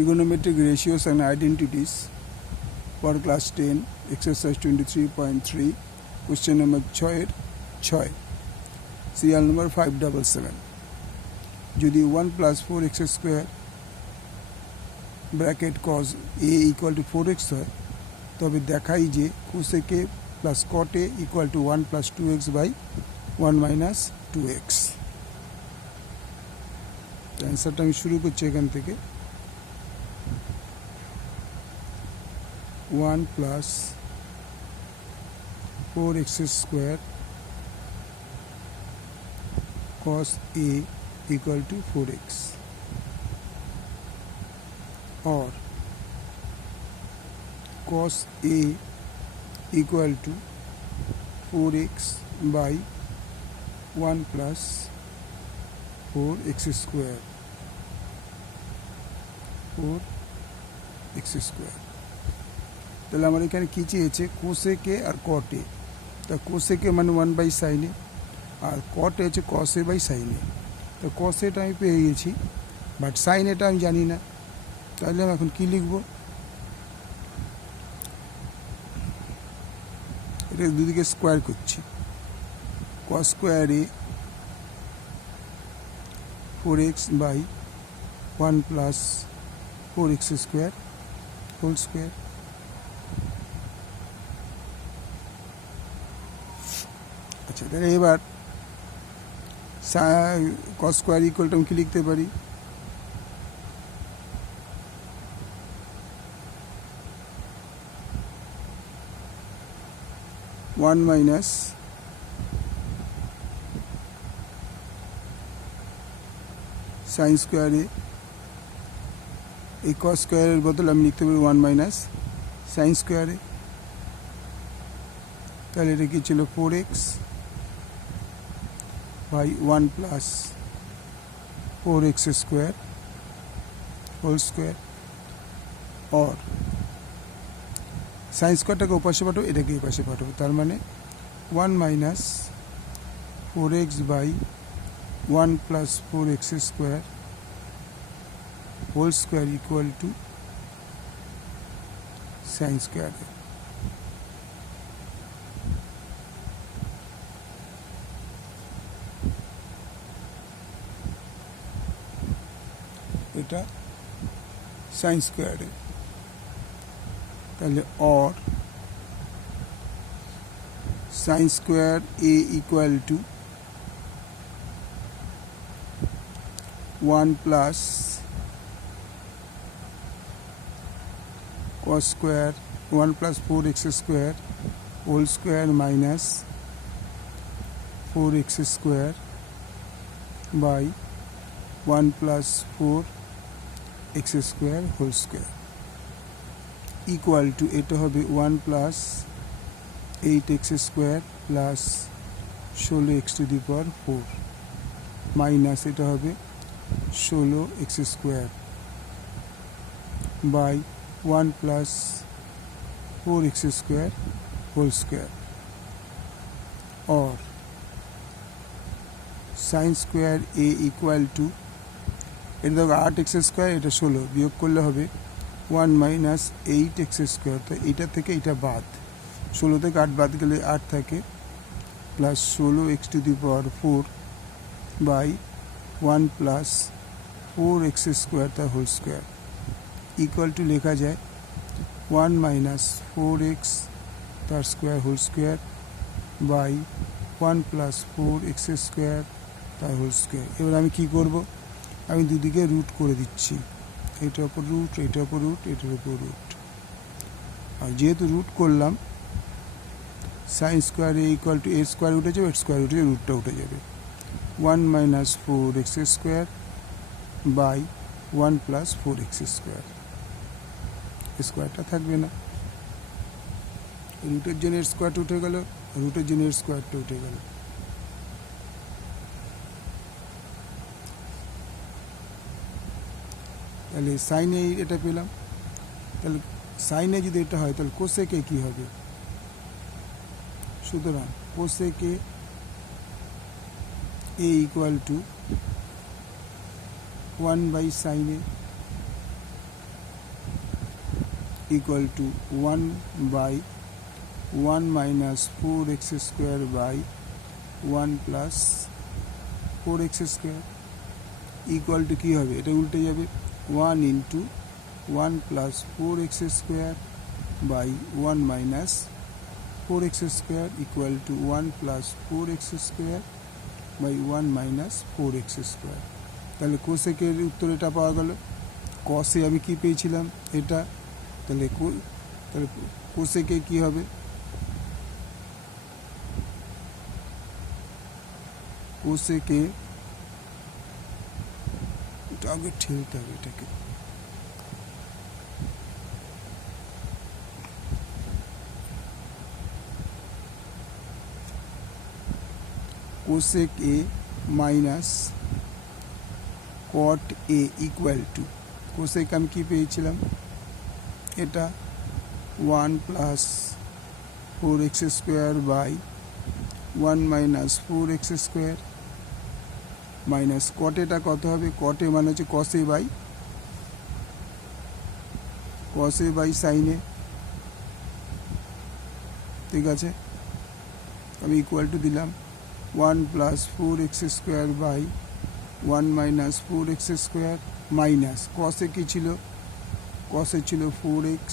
Trigonometric ratios and identities for class 10 exercise 23.3 question number 6 serial number 577 যদি 1 plus 4x square bracket cos a equal to 4x হয় তবে দেখাই যে cosec a plus cot a equal to 1 plus 2x by 1 minus 2x। অ্যান্সারটা আমি শুরু করছি এখান থেকে 1 plus 4x square cos a equal to 4x or cos a equal to 4x by 1 plus 4x square 4x square। তাহলে আমার এখানে কী চেয়েছে cosec a আর cot a। তা cosec a মানে 1 বাই sin a আর cot a হচ্ছে cos a by sin a। তো cos a টা আমি পেয়ে গেছি, বাট sin a টা আমি জানি না। তাহলে আমি এখন কী লিখব, এটা দুদিকে স্কোয়ার করছি। cos square a 4x by 1 plus 4x square whole square. আচ্ছা, তাহলে এবার cos স্কোয়ার ইকুয়ালটা আমি কি লিখতে পারি, ওয়ান মাইনাস সাইন স্কোয়ারে এই cos স্কোয়ারের বদলে আমি লিখতে পারি 1 মাইনাস সাইন স্কোয়ারে। তাহলে এটা কি ছিল 4x by 1 plus 4x square whole square और সাইন স্কোয়ারটাকে ওপাশে পাঠাবো, এটাকে এই পাশে পাঠাবো। তার মানে 1 minus 4x by 1 plus 4x square whole square equal to sine square. এটা সাইন স্কোয়ারে। তাহলে or sine square a equal to 1 plus cos square 1 plus 4x square whole square minus 4x square by 1 plus 4x square whole square equal to এটা হবে 1 plus 8x square plus 16x to the power 4 minus এটা হবে 16x square by 1 plus 4x square whole square और sine square a equal to এটা দেখো 8x square, এটা 16 বিয়োগ করলে হবে 1 মাইনাস 8x স্কোয়ার। তো এইটা থেকে এটা বাদ, 16 থেকে 8 বাদ গেলে 8 থাকে plus 16x to the power 4 by 1 plus 4x square তার হোল স্কোয়ার ইকুয়াল টু লেখা যায় 1 মাইনাস 4x তার square whole square by 1 plus 4x square তার হোল স্কোয়ার। এবার আমি কি করব, আমি দুদিকে রুট করে দিচ্ছি, এটার উপর রুট, এটার উপর রুট, এটার উপর রুট। আর যেহেতু রুট করলাম sine square a equal to a square উঠে যাবে, এর স্কোয়ার উঠে রুটটা উঠে যাবে 1 minus 4x square by 1 plus 4x square. স্কোয়ারটা থাকবে না, রুটের জন্য এর স্কোয়ারটা উঠে গেল, রুটের জন্য এর স্কোয়ারটা উঠে গেল। তাহলে সাইনে এটা পেলাম। তাহলে সাইনে যদি এটা হয় তাহলে কোসেকে কি হবে, সুতরাং কোসেকে a equal to 1 by sin a equal to 1 by 1 minus 4x square by 1 plus 4x square equal to কী হবে, এটা উল্টে যাবে 1 into 1 plus 4x square by 1 minus 4x square equal to 1 plus 4x square by 1 minus 4x square. তাহলে কোসেকের উত্তর এটা পাওয়া গেল। কসে আমি কি পেয়েছিলাম এটা, তাহলে কোসেকে কি হবে, কোসেকে এটা আগে ঠেলতে হবে এটাকে, cosec a minus cot a equal to, cosec আমি কি পেয়েছিলাম এটা 1 plus 4x square by 1 minus 4x square minus কটেটা কত হবে, কটে মানে হচ্ছে কসে বাই সাইনে, ঠিক আছে। আমি ইকুয়াল টু দিলাম 1 plus 4x square by 1 minus 4x square minus কসে কী ছিল, কসে ছিল 4x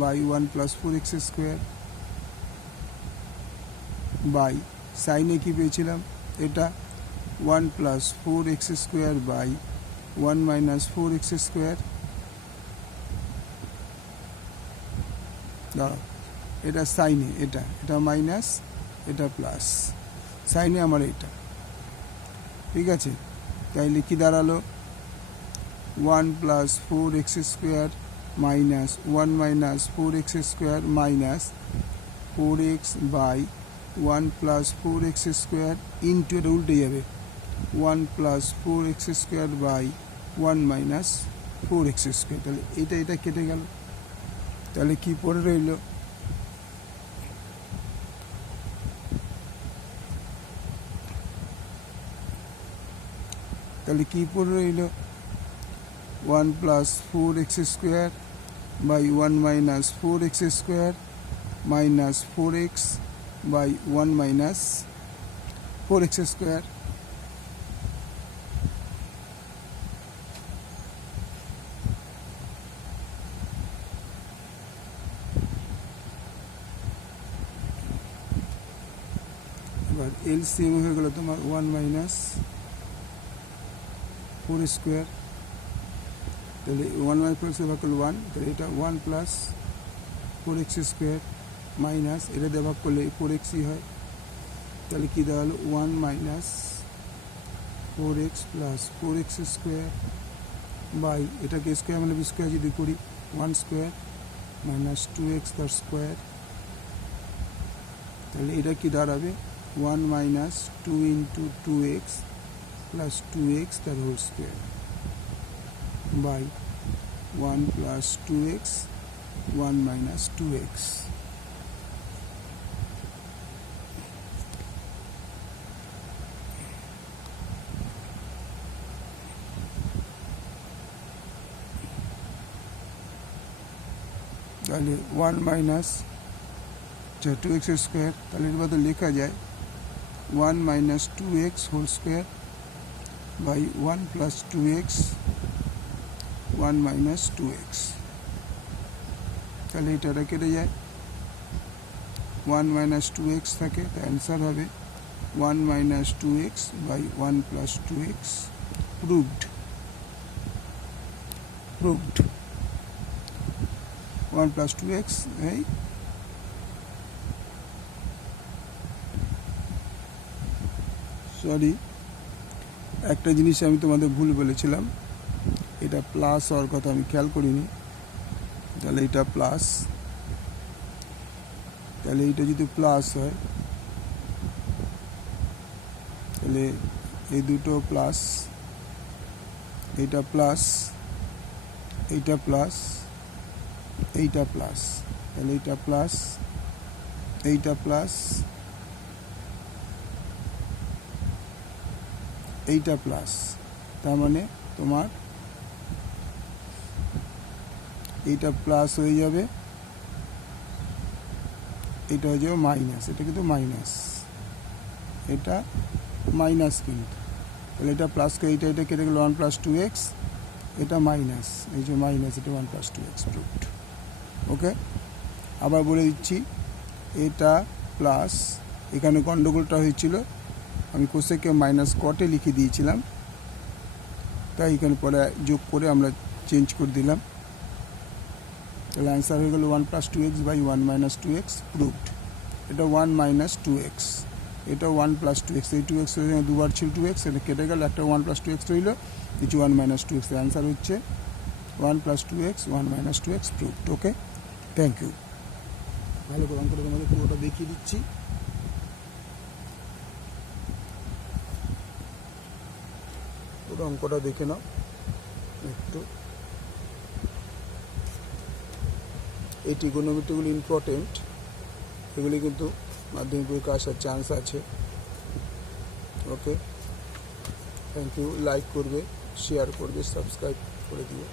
by 1 plus 4x square by সাইনে কী পেয়েছিলাম এটা 1 plus 4x square by 1 minus 4x square, দাঁড়াও এটা সাইনে, এটা মাইনাস এটা প্লাস, সাইনে আমার এটা, ঠিক আছে। তাইলে কি দাঁড়ালো 1 plus 4x square minus 1 minus 4x square minus 4x by 1 plus 4x square into এটা উল্টে যাবে 1 plus 4x square by 1 minus 4x square. তাহলে এটা কেটে গেল, তাহলে কি পড়ে রইল, তাহলে কি পড়ে রইল 1 plus 4x square by 1 minus 4x square minus 4x by 1 minus 4x square. এবার এলসিএম হয়ে গেল তোমার 1 মাইনাস 4 স্কোয়ার, তাহলে 1 মাইনাস 4 স্কোয়ার ভাগ করলে 1, তাহলে এটা 1 প্লাস 4x স্কোয়ার মাইনাস এটা দিয়ে ভাগ করলে 4xই হয়, তাহলে কী দেওয়া হলো 1 minus 4x plus 4x square by এটাকে স্কোয়ার মানে স্কোয়ার যদি করি 1 স্কোয়ার মাইনাস 2x তার স্কোয়ার, তাহলে এটা কি দাঁড়াবে 1 minus 2 into 2x plus 2x তার whole square by 1 plus 2x 1 minus 2x। তাহলে 1 মাইনাস 2x স্কোয়ার, তাহলে এর বদলে লেখা যায় 1 minus 2x whole square by 1 plus 2x 1 minus 2x, তাহলে এটা কেটে যায় 1 মাইনাস 2x থাকে, তাই অ্যান্সার হবে 1 minus 2x by 1 plus 2x। Proved 1 plus 2x এই সরি একটা জিনিস আমি তোমাদের ভুল বলেছিলাম, এটা প্লাস হওয়ার কথা আমি খেয়াল করিনি, তাহলে এটা প্লাস, তাহলে এটা যদি প্লাস হয় তাহলে এই দুটো প্লাস, এইটা প্লাস এইটা প্লাস এইটা প্লাস, তাহলে এইটা প্লাস এইটা প্লাস এইটা প্লাস, তার মানে তোমার এইটা প্লাস হয়ে যাবে, এটা হয়ে যাবে মাইনাস, এটা কিন্তু মাইনাস, এটা মাইনাস কিন্তু, তাহলে এটা প্লাস করে এটা কেটে গেল 1 + 2x, এটা মাইনাস, এই যে মাইনাস, এটা 1 + 2x প্রুভড। ওকে, আবার বলে দিচ্ছি, এটা প্লাস, এখানে গন্ডগোলটা হয়েছিল, আমি কোসেকে মাইনাস কটে লিখে দিয়েছিলাম, তাই এখানে পরে যোগ করে আমরা চেঞ্জ করে দিলাম, তাহলে অ্যান্সার হয়ে গেল 1 + 2x / 1 - 2x প্রুভড। এটা 1 - 2x, এটা 1 + 2x, এই 2x দুবার ছিল 2x, এটা কেটে গেল, একটা 1 + 2x রইল, কিছু 1 - 2x, অ্যান্সার হচ্ছে 1 + 2x 1 - 2x proved. Okay, thank you. ভালো করে অঙ্কটা তোমাদের পুরোটা দেখিয়ে দিচ্ছি। পুরো অঙ্কটা দেখে নাও একটু। এই ট্রিগোনোমেট্রিগুলো ইম্পর্টেন্ট, এগুলি কিন্তু মাধ্যমিক পরীক্ষা আসার চান্স আছে। ওকে, থ্যাংক ইউ। লাইক করবে, শেয়ার করবে, সাবস্ক্রাইব করে দিও।